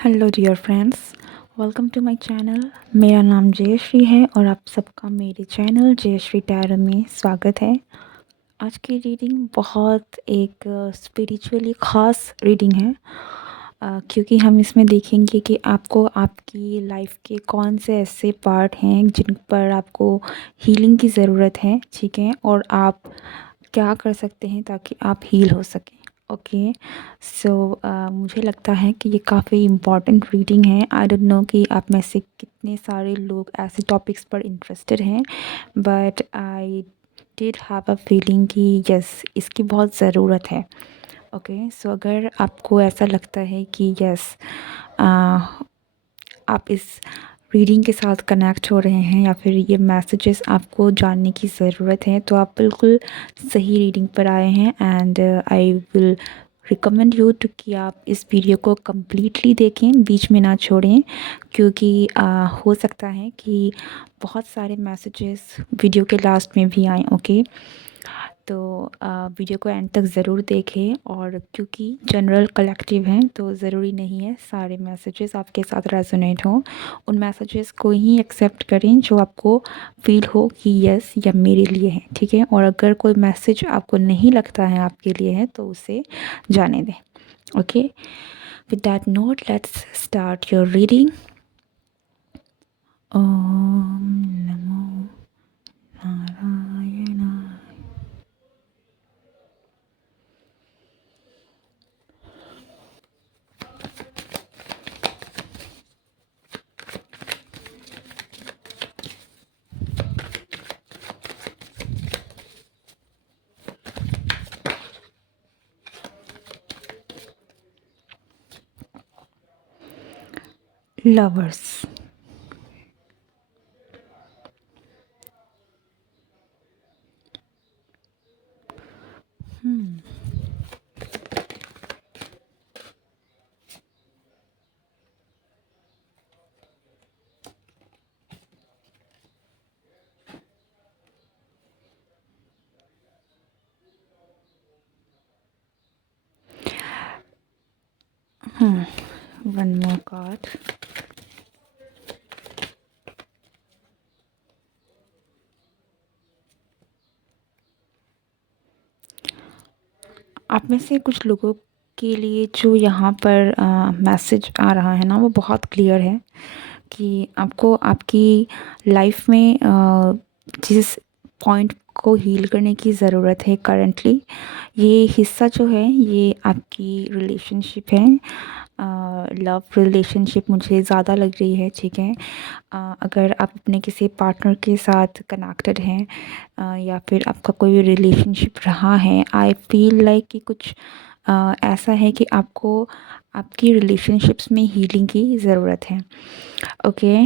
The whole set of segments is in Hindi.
Hello dear friends, welcome to my channel. मेरा नाम जयश्री है और आप सबका मेरे चैनल जयश्री टैरो में स्वागत है। आज की रीडिंग बहुत एक स्पिरिचुअली ख़ास रीडिंग है, क्योंकि हम इसमें देखेंगे कि आपको आपकी लाइफ के कौन से ऐसे पार्ट हैं जिन पर आपको हीलिंग की ज़रूरत है, ठीक है, और आप क्या कर सकते हैं ताकि आप हील हो सकें। ओके, सो मुझे लगता है कि ये काफ़ी इम्पॉर्टेंट रीडिंग है। आई डोंट नो कि आप में से कितने सारे लोग ऐसे टॉपिक्स पर इंटरेस्टेड हैं, but I did have a feeling कि यस, इसकी बहुत ज़रूरत है। ओके, सो अगर आपको ऐसा लगता है कि यस, आप इस रीडिंग के साथ कनेक्ट हो रहे हैं या फिर ये मैसेजेस आपको जानने की ज़रूरत है, तो आप बिल्कुल सही रीडिंग पर आए हैं। And I will recommend you to कि आप इस वीडियो को कम्प्लीटली देखें, बीच में ना छोड़ें, क्योंकि हो सकता है कि बहुत सारे मैसेजेस वीडियो के लास्ट में भी आएँ। ओके, तो वीडियो को एंड तक ज़रूर देखें, और क्योंकि जनरल कलेक्टिव हैं तो ज़रूरी नहीं है सारे मैसेजेस आपके साथ रेजोनेट हों। उन मैसेजेस को ही एक्सेप्ट करें जो आपको फील हो कि यस, यह मेरे लिए है, ठीक है। और अगर कोई मैसेज आपको नहीं लगता है आपके लिए है तो उसे जाने दें। Okay, with that note let's start your reading. ओम नमो नारायणाय। लवर्स। One more card. आप में से कुछ लोगों के लिए जो यहाँ पर मैसेज आ रहा है ना, वो बहुत क्लियर है कि आपको आपकी लाइफ में जिस पॉइंट को हील करने की ज़रूरत है करंटली, ये हिस्सा जो है ये आपकी रिलेशनशिप है। लव रिलेशनशिप मुझे ज़्यादा लग रही है, ठीक है। अगर आप अपने किसी पार्टनर के साथ कनेक्टेड हैं, या फिर आपका कोई रिलेशनशिप रहा है, आई फील लाइक कि कुछ ऐसा है कि आपको आपकी रिलेशनशिप्स में हीलिंग की ज़रूरत है। ओके,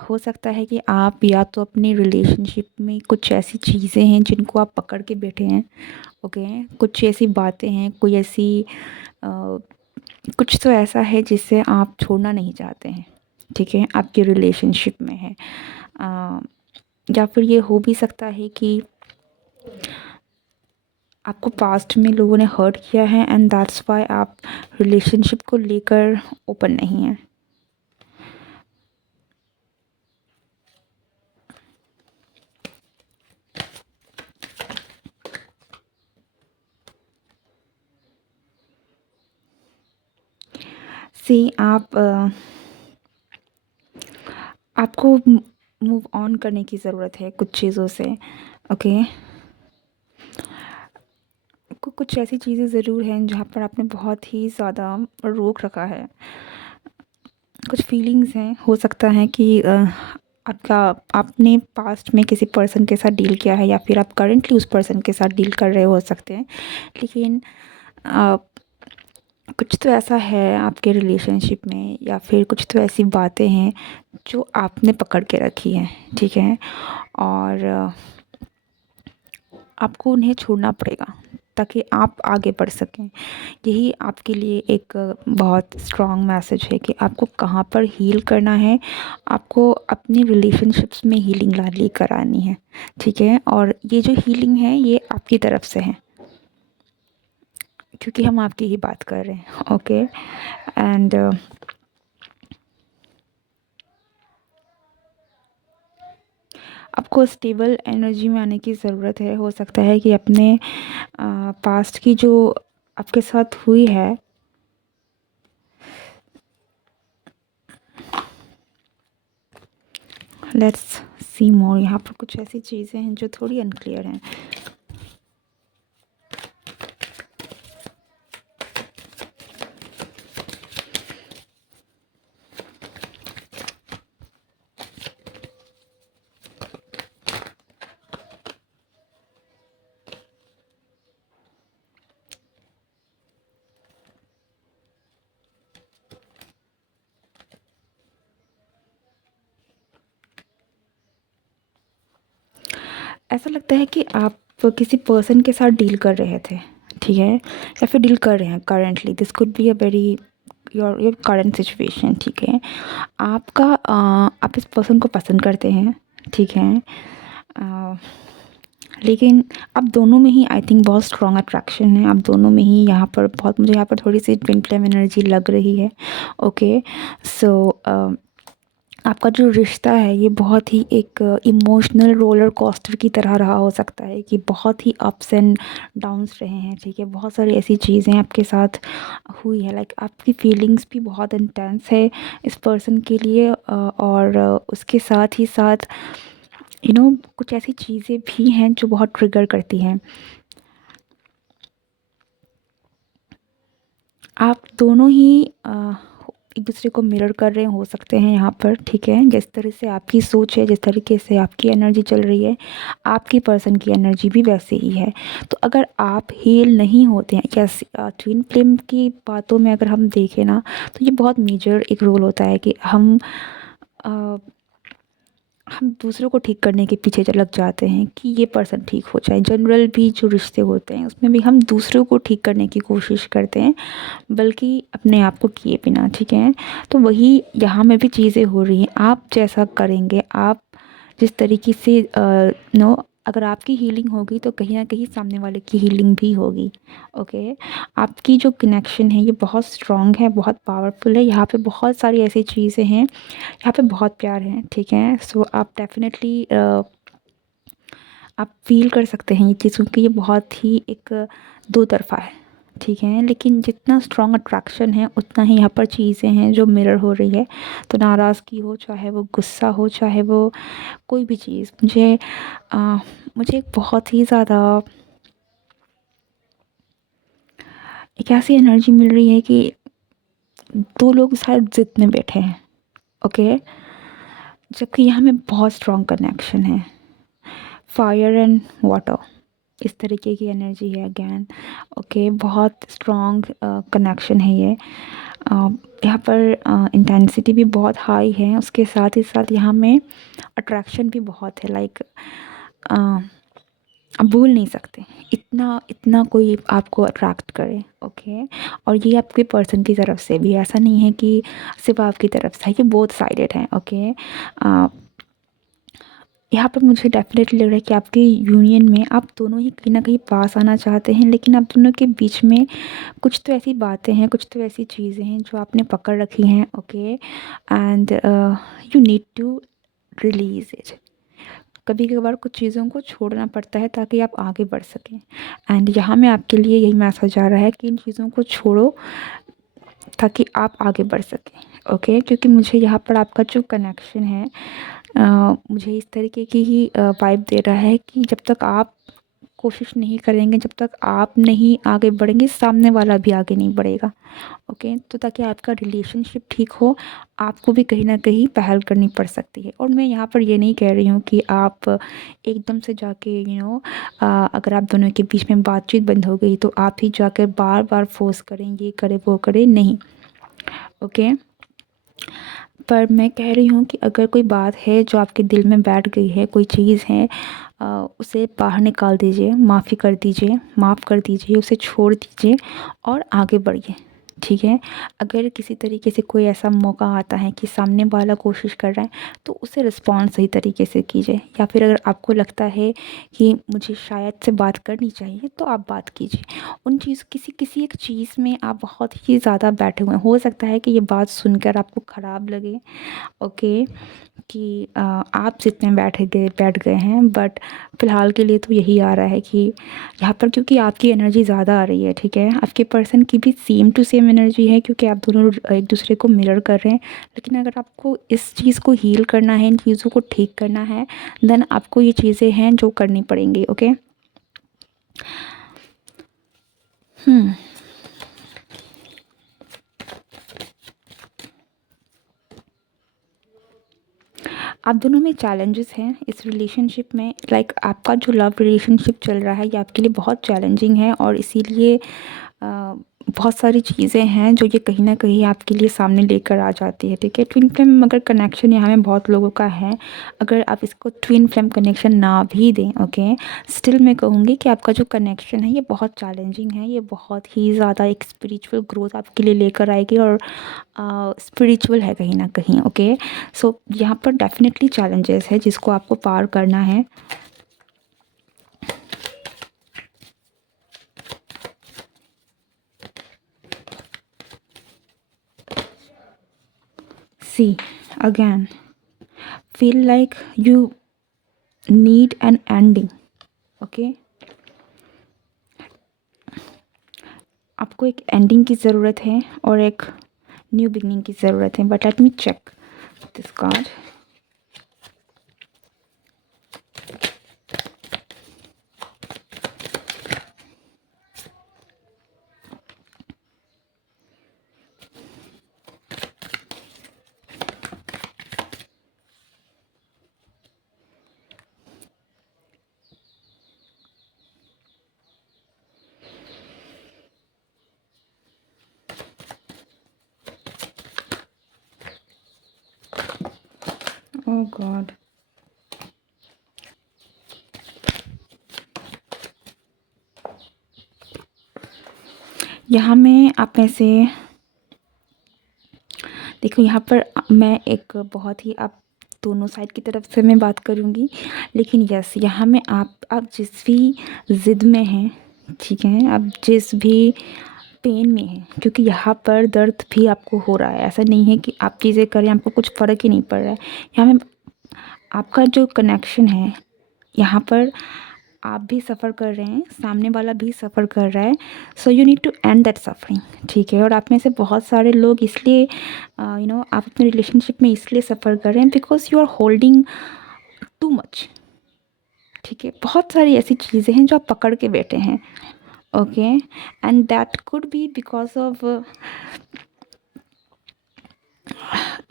हो सकता है कि आप या तो अपनी रिलेशनशिप में कुछ ऐसी चीज़ें हैं जिनको आप पकड़ के बैठे हैं। ओके, कुछ ऐसी बातें हैं, कोई ऐसी कुछ तो ऐसा है जिससे आप छोड़ना नहीं चाहते हैं, ठीक है, आपकी रिलेशनशिप में है। या फिर ये हो भी सकता है कि आपको पास्ट में लोगों ने हर्ट किया है एंड दैट्स वाई आप रिलेशनशिप को लेकर ओपन नहीं हैं। सी आप आपको मूव ऑन करने की ज़रूरत है कुछ चीज़ों से। ओके, कुछ ऐसी चीज़ें ज़रूर हैं जहाँ पर आपने बहुत ही ज़्यादा रोक रखा है। कुछ फीलिंग्स हैं, हो सकता है कि आपका आपने पास्ट में किसी पर्सन के साथ डील किया है या फिर आप करंटली उस पर्सन के साथ डील कर रहे हो सकते हैं, लेकिन कुछ तो ऐसा है आपके रिलेशनशिप में या फिर कुछ तो ऐसी बातें हैं जो आपने पकड़ के रखी हैं, ठीक है, और आपको उन्हें छोड़ना पड़ेगा ताकि आप आगे बढ़ सकें। यही आपके लिए एक बहुत स्ट्रॉन्ग मैसेज है कि आपको कहाँ पर हील करना है। आपको अपनी रिलेशनशिप्स में हीलिंग ला लेकर आनी है, ठीक है, और ये जो हीलिंग है ये आपकी तरफ से है, क्योंकि हम आपकी ही बात कर रहे हैं। ओके, एंड आपको स्टेबल एनर्जी में आने की ज़रूरत है। हो सकता है कि अपने पास्ट की जो आपके साथ हुई है, लेट्स सी मोर, यहाँ पर कुछ ऐसी चीज़ें हैं जो थोड़ी अनक्लियर हैं। ऐसा लगता है कि आप किसी पर्सन के साथ डील कर रहे थे, ठीक है, या फिर डील कर रहे हैं currently. This could be a very your current situation, ठीक है। आप इस पर्सन को पसंद करते हैं, ठीक है, लेकिन अब दोनों में ही आई थिंक बहुत स्ट्रॉन्ग अट्रैक्शन है। अब दोनों में ही यहाँ पर बहुत, मुझे यहाँ पर थोड़ी सी ट्विन फ्लेम एनर्जी लग रही है। ओके, सो आपका जो रिश्ता है ये बहुत ही एक इमोशनल रोलर कोस्टर की तरह रहा हो सकता है, कि बहुत ही अप्स एंड डाउन्स रहे हैं, ठीक है। बहुत सारी ऐसी चीज़ें आपके साथ हुई है, लाइक आपकी फीलिंग्स भी बहुत इंटेंस है इस पर्सन के लिए, और उसके साथ ही साथ कुछ ऐसी चीज़ें भी हैं जो बहुत ट्रिगर करती हैं। आप दोनों ही एक दूसरे को मिरर कर रहे हो सकते हैं यहाँ पर, ठीक है। जिस तरह से आपकी सोच है, जिस तरीके से आपकी एनर्जी चल रही है, आपकी पर्सन की एनर्जी भी वैसे ही है। तो अगर आप हील नहीं होते हैं, यस, ट्विन फ्लेम की बातों में अगर हम देखें ना, तो ये बहुत मेजर एक रोल होता है कि हम दूसरों को ठीक करने के पीछे लग जाते हैं कि ये पर्सन ठीक हो जाए। जनरल भी जो रिश्ते होते हैं उसमें भी हम दूसरों को ठीक करने की कोशिश करते हैं, बल्कि अपने आप को किए बिना, ठीक है। तो वही यहाँ में भी चीज़ें हो रही हैं। आप जैसा करेंगे, आप जिस तरीके से नो अगर आपकी हीलिंग होगी तो कहीं ना कहीं सामने वाले की हीलिंग भी होगी। ओके, आपकी जो कनेक्शन है ये बहुत स्ट्रॉन्ग है, बहुत पावरफुल है। यहाँ पे बहुत सारी ऐसी चीज़ें हैं, यहाँ पे बहुत प्यार है, ठीक है। सो आप डेफिनेटली आप फील कर सकते हैं ये चीज़, क्योंकि ये बहुत ही एक दो तरफ़ा है, ठीक है। लेकिन जितना स्ट्रॉन्ग अट्रैक्शन है उतना ही यहाँ पर चीज़ें हैं जो मिरर हो रही है। तो नाराज़गी हो, चाहे वो गुस्सा हो, चाहे वो कोई भी चीज़, मुझे एक बहुत ही ज़्यादा एक ऐसी एनर्जी मिल रही है कि दो लोग शायद ज़िद में बैठे हैं, ओके, जबकि यहाँ में बहुत स्ट्रॉन्ग कनेक्शन है। फायर एंड वाटर, इस तरीके की एनर्जी है अगैन, ओके। बहुत स्ट्रॉन्ग कनेक्शन है ये। यहाँ पर इंटेंसिटी भी बहुत हाई है, उसके साथ ही साथ यहाँ में अट्रैक्शन भी बहुत है। लाइक आप भूल नहीं सकते इतना इतना कोई आपको अट्रैक्ट करे, ओके। और ये आपके पर्सन की तरफ से भी, ऐसा नहीं है कि सिर्फ आपकी तरफ से, ये बोथ साइडेड है, ओके। यहाँ पर मुझे डेफिनेटली लग रहा है कि आपकी यूनियन में आप दोनों ही कहीं ना कहीं पास आना चाहते हैं, लेकिन आप दोनों के बीच में कुछ तो ऐसी बातें हैं, कुछ तो ऐसी चीज़ें हैं जो आपने पकड़ रखी हैं, okay. And you need to release it. कभी कभार कुछ चीज़ों को छोड़ना पड़ता है ताकि आप आगे बढ़ सकें। एंड यहाँ में आपके लिए यही मैसेज आ रहा है कि इन चीज़ों को छोड़ो ताकि आप आगे बढ़ सकें, ओके। क्योंकि मुझे यहाँ पर आपका जो कनेक्शन है, मुझे इस तरीके की ही वाइब दे रहा है कि जब तक आप कोशिश नहीं करेंगे, जब तक आप नहीं आगे बढ़ेंगे, सामने वाला भी आगे नहीं बढ़ेगा, ओके। तो ताकि आपका रिलेशनशिप ठीक हो, आपको भी कहीं ना कहीं पहल करनी पड़ सकती है। और मैं यहाँ पर ये नहीं कह रही हूँ कि आप एकदम से जाके अगर आप दोनों के बीच में बातचीत बंद हो गई तो आप ही जाकर बार बार फोर्स करें, ये करें वो करें, नहीं, ओके। पर मैं कह रही हूँ कि अगर कोई बात है जो आपके दिल में बैठ गई है, कोई चीज़ है, उसे बाहर निकाल दीजिए, माफ़ी कर दीजिए, माफ़ कर दीजिए, उसे छोड़ दीजिए और आगे बढ़िए, ठीक है? अगर किसी तरीके से कोई ऐसा मौका आता है कि सामने वाला कोशिश कर रहा है, तो उसे रिस्पॉन्ड सही तरीके से कीजिए। या फिर अगर आपको लगता है कि मुझे शायद से बात करनी चाहिए, तो आप बात कीजिए। उन चीज़ किसी किसी एक चीज़ में आप बहुत ही ज़्यादा बैठे हुए हैं। हो सकता है कि ये बात सुनकर आपको ख़राब लगे, ओके, कि आप जितने बैठ गए हैं, बट फ़िलहाल के लिए तो यही आ रहा है कि यहाँ पर क्योंकि आपकी एनर्जी ज़्यादा आ रही है, ठीक है? आपके पर्सन की भी सेम टू सेम एनर्जी है, क्योंकि आप दोनों एक दूसरे को मिरर कर रहे हैं। लेकिन अगर आपको इस चीज़ को हील करना है, इन चीज़ों को ठीक करना है, देन आपको ये चीज़ें हैं जो करनी पड़ेंगी, ओके? हुँ। आप दोनों में चैलेंजेस हैं इस रिलेशनशिप में, लाइक आपका जो लव रिलेशनशिप चल रहा है ये आपके लिए बहुत चैलेंजिंग है, और इसीलिए बहुत सारी चीज़ें हैं जो ये कहीं न कहीं आपके लिए सामने लेकर आ जाती है, ठीक है? ट्विन फ्लेम अगर कनेक्शन यहाँ में बहुत लोगों का है, अगर आप इसको ट्विन फ्लेम कनेक्शन ना भी दें, ओके, स्टिल मैं कहूँगी कि आपका जो कनेक्शन है ये बहुत चैलेंजिंग है, ये बहुत ही ज़्यादा एक स्पिरिचुअल ग्रोथ आपके लिए लेकर आएगी, और स्पिरिचुअल है कहीं न कहीं, ओके? सो यहाँ पर डेफ़िनेटली चैलेंजेस है जिसको आपको पार करना है। See, again, feel like you need an ending, okay? आपको एक एंडिंग की ज़रूरत है और एक न्यू बिगिनिंग की ज़रूरत है, but let me check this card. Oh God! यहाँ में आप में से देखो, यहाँ पर मैं एक बहुत ही आप दोनों साइड की तरफ से मैं बात करूँगी, लेकिन यस, यहाँ में आप जिस भी ज़िद में हैं, ठीक है? आप जिस भी पेन में हैं, क्योंकि यहाँ पर दर्द भी आपको हो रहा है। ऐसा नहीं है कि आप चीज़ें करें, आपको कुछ फ़र्क ही नहीं पड़ रहा है। यहाँ में आपका जो कनेक्शन है, यहाँ पर आप भी सफ़र कर रहे हैं, सामने वाला भी सफ़र कर रहा है, so you need to end that suffering, ठीक है? और आप में से बहुत सारे लोग इसलिए आप अपने रिलेशनशिप में इसलिए सफ़र कर रहे हैं because you are holding too much, ठीक है? बहुत सारी ऐसी चीज़ें हैं जो आप पकड़ के बैठे हैं, okay? And that could be because of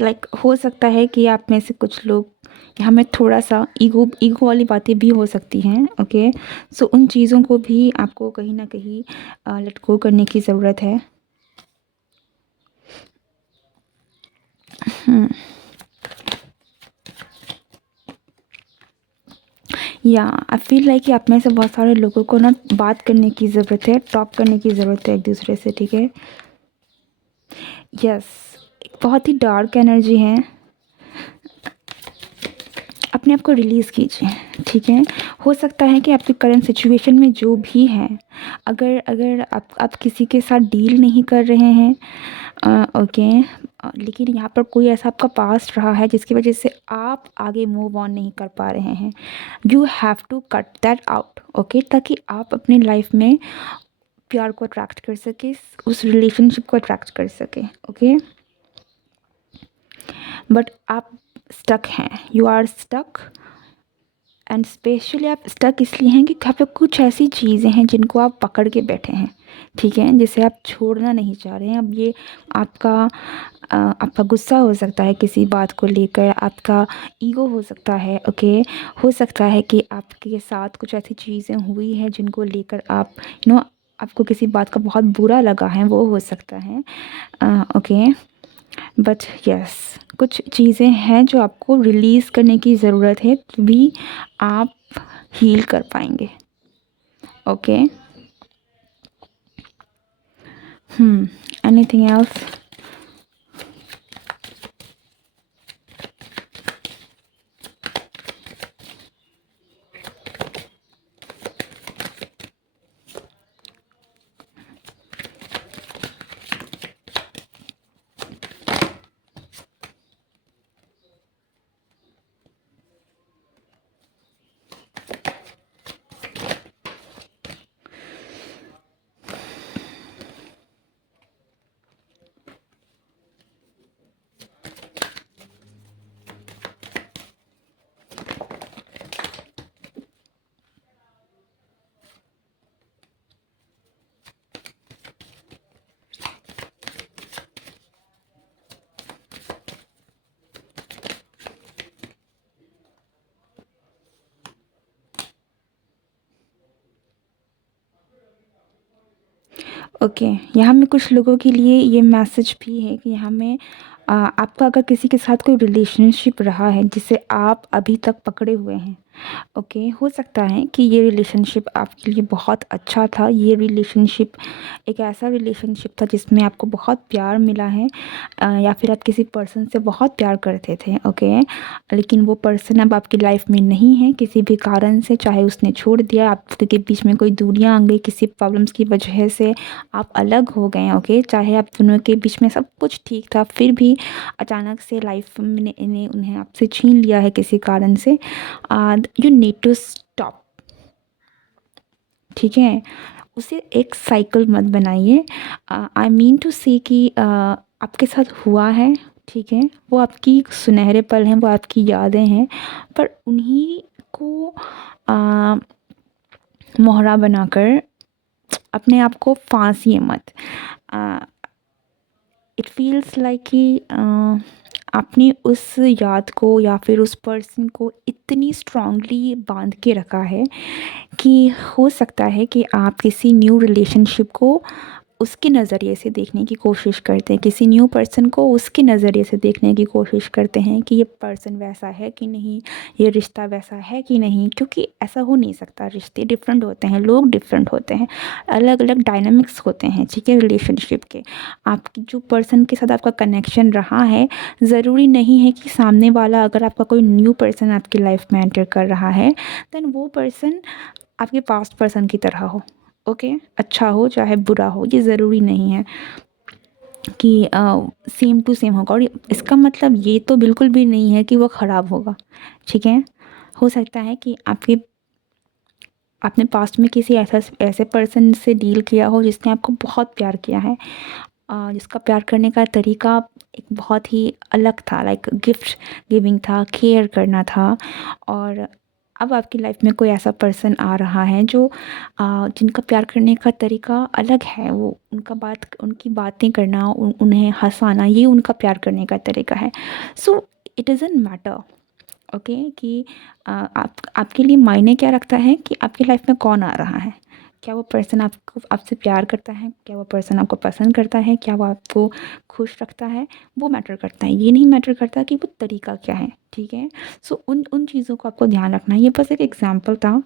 like हो सकता है कि आप में से कुछ लोग यहाँ में थोड़ा-सा ईगो ईगो वाली बातें भी हो सकती हैं, ओके? सो उन चीज़ों को भी आपको कहीं न कहीं लेट गो करने की ज़रूरत है। हुँ। या आई फ़ील लाइक कि आप में से बहुत सारे लोगों को ना बात करने की ज़रूरत है, टॉक करने की ज़रूरत है एक-दूसरे से, ठीक है? यस, एक बहुत ही डार्क एनर्जी है, अपने आप को रिलीज़ कीजिए, ठीक है? हो सकता है कि आपकी करंट सिचुएशन में जो भी है, अगर अगर आप किसी के साथ डील नहीं कर रहे हैं, ओके, लेकिन यहाँ पर कोई ऐसा आपका पास्ट रहा है जिसकी वजह से आप आगे मूव ऑन नहीं कर पा रहे हैं, you have to cut that out, okay? ताकि आप अपनी लाइफ में प्यार को अट्रैक्ट कर सकें, उस रिलेशनशिप को अट्रैक्ट कर सकें, ओके? बट आप स्टक हैं, you are stuck, and specially आप स्टक इसलिए हैं कि यहाँ पे कुछ ऐसी चीज़ें हैं जिनको आप पकड़ के बैठे हैं, ठीक है? जिसे आप छोड़ना नहीं चाह रहे हैं। अब ये आपका आपका गुस्सा हो सकता है किसी बात को लेकर, आपका ईगो हो सकता है, ओके? हो सकता है कि आपके साथ कुछ ऐसी चीज़ें हुई हैं जिनको लेकर आप आपको किसी बात का बहुत बुरा लगा है, वो हो सकता है, ओके? बट यस, कुछ चीज़ें हैं जो आपको रिलीज़ करने की ज़रूरत है, तभी आप हील कर पाएंगे, ओके? Anything else? ओके, यहाँ में कुछ लोगों के लिए ये मैसेज भी है कि यहाँ में आपका अगर किसी के साथ कोई रिलेशनशिप रहा है जिसे आप अभी तक पकड़े हुए हैं, ओके, हो सकता है कि ये रिलेशनशिप आपके लिए बहुत अच्छा था। ये रिलेशनशिप एक ऐसा रिलेशनशिप था जिसमें आपको बहुत प्यार मिला है, या फिर आप किसी पर्सन से बहुत प्यार करते थे, ओके, लेकिन वो पर्सन अब आपकी लाइफ में नहीं है किसी भी कारण से, चाहे उसने छोड़ दिया, आपके बीच में कोई दूरियां आ गई, किसी प्रॉब्लम्स की वजह से आप अलग हो गए, ओके, चाहे आप दोनों के बीच में सब कुछ ठीक था, फिर भी अचानक से लाइफ ने इन्हें उन्हें आपसे छीन लिया है किसी कारण से। यू नीड टू स्टॉप, ठीक है, उसे एक साइकिल मत बनाइए। आई मीन टू से कि आपके साथ हुआ है, ठीक है, वो आपकी सुनहरे पल हैं, वो आपकी यादें हैं, पर उन्हीं को आ, मोहरा बनाकर अपने आप को फांसिए मत। इट फील्स लाइक कि आपने उस याद को या फिर उस पर्सन को इतनी स्ट्रांगली बांध के रखा है कि हो सकता है कि आप किसी न्यू रिलेशनशिप को उसके नज़रिए से देखने की कोशिश करते हैं, किसी न्यू पर्सन को उसके नज़रिए से देखने की कोशिश करते हैं कि ये पर्सन वैसा है कि नहीं, ये रिश्ता वैसा है कि नहीं, क्योंकि ऐसा हो नहीं सकता। रिश्ते डिफरेंट होते हैं, लोग डिफरेंट होते हैं, अलग अलग डायनामिक्स होते हैं, ठीक है, रिलेशनशिप के। आपकी जो पर्सन के साथ आपका कनेक्शन रहा है, ज़रूरी नहीं है कि सामने वाला, अगर आपका कोई न्यू पर्सन आपकी लाइफ में एंटर कर रहा है, देन वो पर्सन आपके पास्ट पर्सन की तरह हो, ओके, अच्छा हो चाहे बुरा हो, ये ज़रूरी नहीं है कि सेम टू सेम होगा। और इसका मतलब ये तो बिल्कुल भी नहीं है कि वो ख़राब होगा, ठीक है। हो सकता है कि आपने पास्ट में किसी ऐसे पर्सन से डील किया हो जिसने आपको बहुत प्यार किया है, जिसका प्यार करने का तरीका एक बहुत ही अलग था, लाइक गिफ्ट गिविंग था, केयर करना था। और अब आपकी लाइफ में कोई ऐसा पर्सन आ रहा है जो जिनका प्यार करने का तरीका अलग है, वो उनकी बातें करना, उन्हें हंसाना, ये उनका प्यार करने का तरीका है। So it doesn't matter, okay, कि आपके लिए मायने क्या रखता है कि आपकी लाइफ में कौन आ रहा है। क्या वो पर्सन आपसे प्यार करता है, क्या वो पर्सन आपको पसंद करता है, क्या वो आपको खुश रखता है, वो मैटर करता है। ये नहीं मैटर करता कि वो तरीका क्या है, ठीक है। सो उन उन चीज़ों को आपको ध्यान रखना है। ये बस एक एग्जांपल था,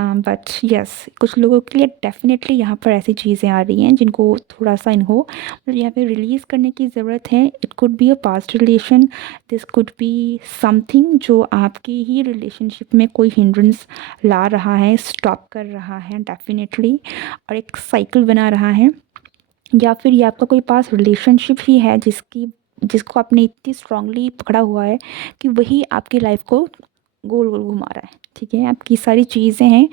बट यस, कुछ लोगों के लिए डेफिनेटली यहाँ पर ऐसी चीज़ें आ रही हैं जिनको थोड़ा सा इनको मतलब यहाँ पे रिलीज़ करने की ज़रूरत है। It could be a past relation, this could be something जो आपकी ही रिलेशनशिप में कोई हिंड्रेंस ला रहा है, स्टॉप कर रहा है डेफिनेटली, और एक साइकिल बना रहा है। या फिर ये आपका कोई पास रिलेशनशिप ही है जिसको आपने इतनी स्ट्रांगली पकड़ा हुआ है कि वही आपकी लाइफ को गोल गोल घुमा रहा है, ठीक है। आपकी सारी चीज़ें हैं,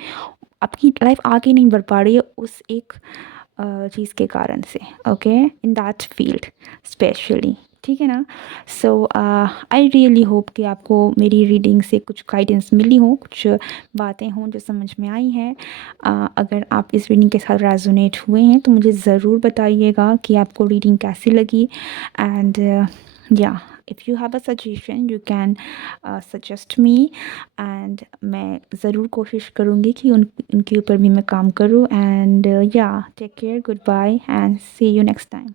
आपकी लाइफ आगे नहीं बढ़ पा रही है उस एक चीज़ के कारण से, okay, in that field specially, ठीक है ना। सो आई रियली होप कि आपको मेरी रीडिंग से कुछ गाइडेंस मिली हो, कुछ बातें हों जो समझ में आई हैं। अगर आप इस रीडिंग के साथ रेजोनेट हुए हैं तो मुझे ज़रूर बताइएगा कि आपको रीडिंग कैसी लगी। एंड या if you have a suggestion you can suggest me, and मैं ज़रूर कोशिश करूँगी कि उनके ऊपर भी मैं काम करूँ। एंड या take care, goodbye, and see you next time.